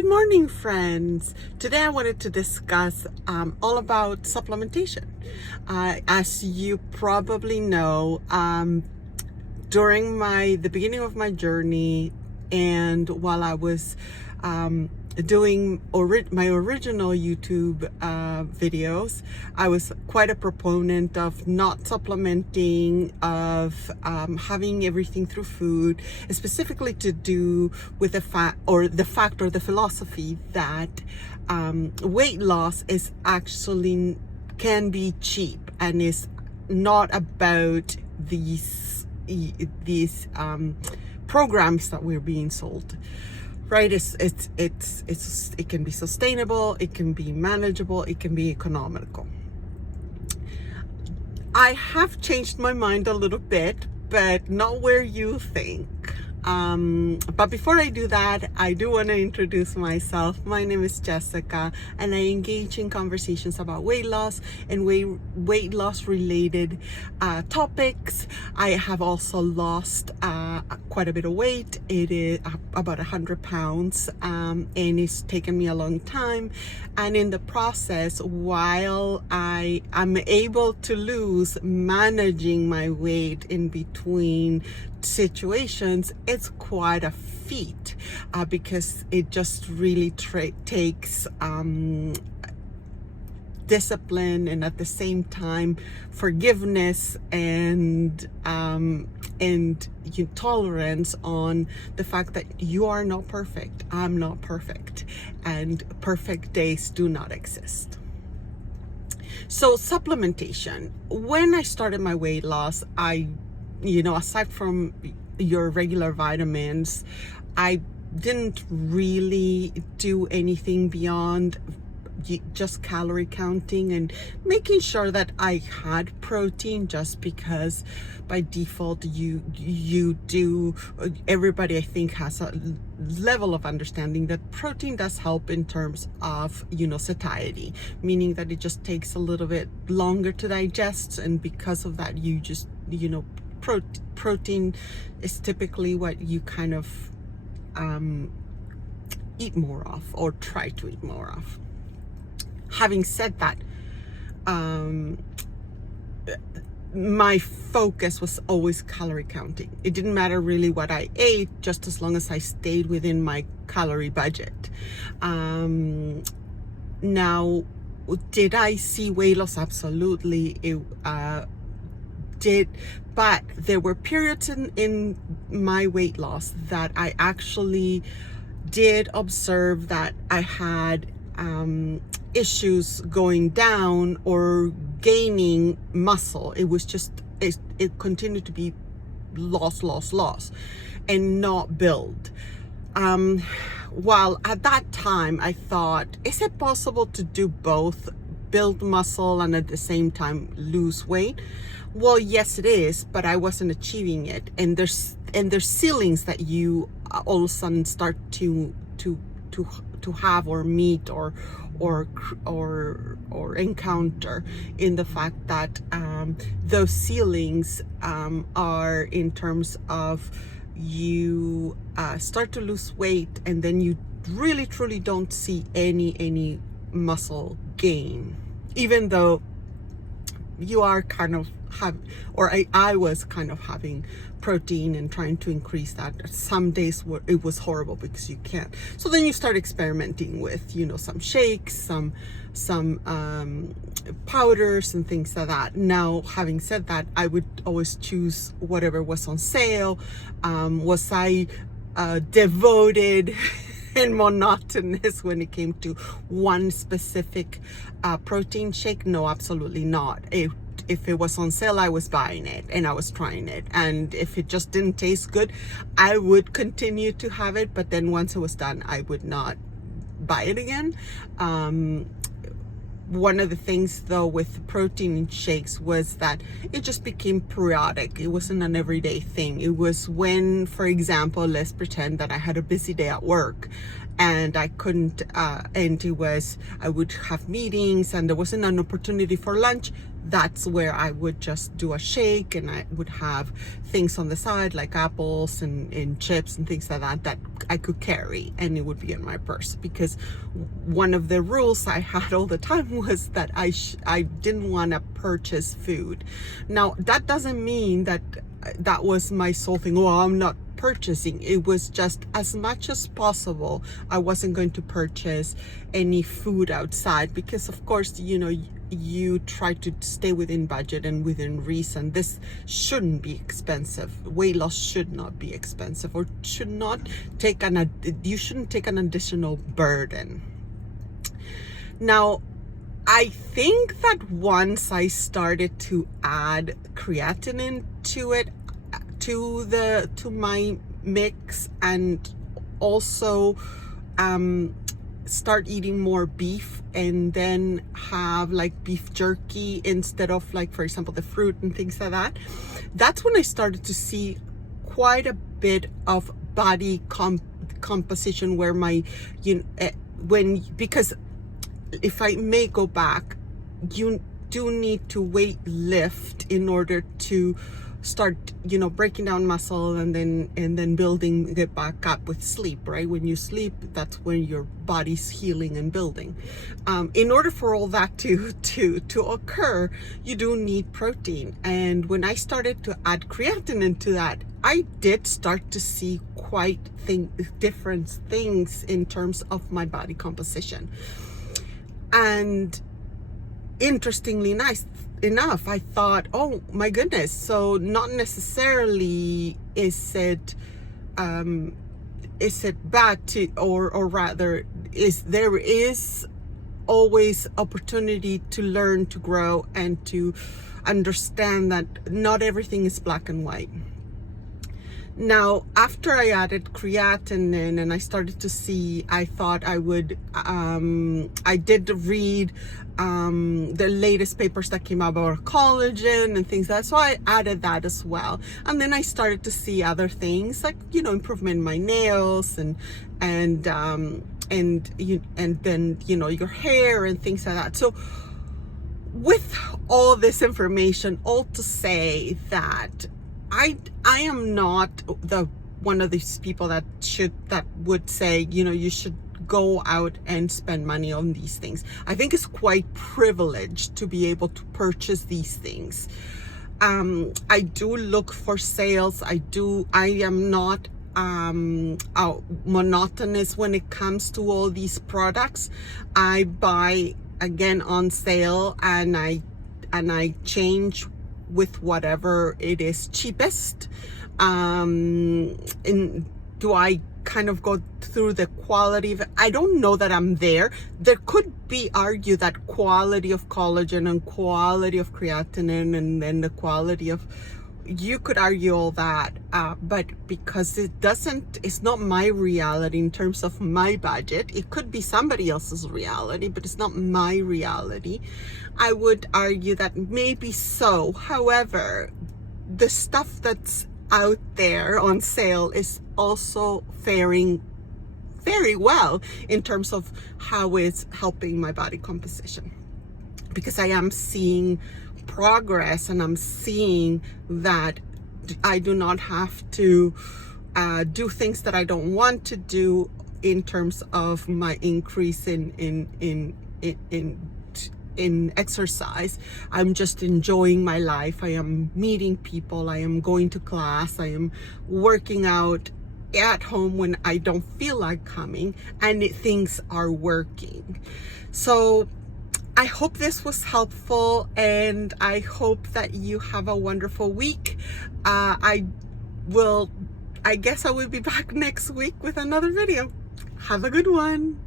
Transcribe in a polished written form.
Good morning, friends. Today I wanted to discuss all about supplementation. As you probably know, during the beginning of my journey, and while I was doing my original YouTube videos, I was quite a proponent of not supplementing, of having everything through food, and specifically to do with the philosophy that weight loss is actually can be cheap and is not about these programs that we're being sold. Right? It can be sustainable, it can be manageable, it can be economical. I have changed my mind a little bit, but not where you think. But before I do that, I do want to introduce myself. My name is Jessica, and I engage in conversations about weight loss and weight loss related topics. I have also lost quite a bit of weight. It is about 100 pounds, and it's taken me a long time. And in the process, while I am able to lose, managing my weight in between situations, it's quite a feat because it just really takes discipline, and at the same time forgiveness and tolerance on the fact that you are not perfect, I'm not perfect, and perfect days do not exist. So supplementation, when I started my weight loss, aside from your regular vitamins, I didn't really do anything beyond just calorie counting and making sure that I had protein, just because by default everybody I think has a level of understanding that protein does help in terms of satiety, meaning that it just takes a little bit longer to digest, and because of that you just protein is typically what you kind of eat more of, or try to eat more of. Having said that, my focus was always calorie counting. It didn't matter really what I ate, just as long as I stayed within my calorie budget. Now, did I see weight loss? Absolutely. It did, but there were periods in my weight loss that I actually did observe that I had issues going down or gaining muscle. It was just it continued to be loss and not build. While at that time I thought, is it possible to do both, build muscle and at the same time lose weight? Well, yes it is, but I wasn't achieving it, and there's ceilings that you all of a sudden start to have or meet or encounter, in the fact that those ceilings are in terms of you start to lose weight, and then you really truly don't see any muscle gain, even though you are kind of I was kind of having protein and trying to increase that. Some days it was horrible because you can't. So then you start experimenting with, some shakes, some powders and things like that. Now, having said that, I would always choose whatever was on sale. Was I devoted and monotonous when it came to one specific protein shake? No, absolutely not. If it was on sale, I was buying it and I was trying it. And if it just didn't taste good, I would continue to have it. But then once it was done, I would not buy it again. One of the things though with protein shakes was that it just became periodic. It wasn't an everyday thing. It was when, for example, let's pretend that I had a busy day at work and I couldn't, and I would have meetings and there wasn't an opportunity for lunch. that's where I would just do a shake, and I would have things on the side like apples and chips and things like that I could carry, and it would be in my purse, because one of the rules I had all the time was that I didn't want to purchase food. Now that doesn't mean that was my sole thing. Oh, I'm not purchasing. It was just, as much as possible, I wasn't going to purchase any food outside, because of course, you try to stay within budget and within reason. This shouldn't be expensive. Weight loss should not be expensive, or you shouldn't take an additional burden. Now, I think that once I started to add creatinine to it, to my mix, and also start eating more beef, and then have like beef jerky instead of, like, for example, the fruit and things like that, that's when I started to see quite a bit of body composition where because if I may go back, you do need to weight lift in order to start, breaking down muscle and then building it back up with sleep, right? When you sleep, that's when your body's healing and building. In order for all that to occur, you do need protein. And when I started to add creatinine to that, I did start to see quite different things in terms of my body composition. And interestingly enough, I thought, oh my goodness, so not necessarily is it bad to, or rather, there is always opportunity to learn, to grow, and to understand that not everything is black and white. Now, after I added creatinine and I started to see, I thought I would, I did read the latest papers that came out about collagen and things like that, so I added that as well. And then I started to see other things like, improvement in my nails and then, your hair and things like that. So with all this information, all to say that I am not one of these people that would say, you should go out and spend money on these things. I think it's quite privileged to be able to purchase these things. I do look for sales. I am not monotonous when it comes to all these products. I buy again on sale, and I change with whatever it is cheapest. And do I kind of go through the quality of it? I don't know that I'm there. There could be argued that quality of collagen and quality of creatinine and then the quality of, you could argue all that, but because it's not my reality in terms of my budget. It could be somebody else's reality, but it's not my reality. I would argue that maybe so. However, the stuff that's out there on sale is also faring very well in terms of how it's helping my body composition, because I am seeing progress, and I'm seeing that I do not have to do things that I don't want to do in terms of my increase in exercise. I'm just enjoying my life. I am meeting people. I am going to class. I am working out at home when I don't feel like coming, and things are working. So I hope this was helpful, and I hope that you have a wonderful week. I guess I will be back next week with another video. Have a good one.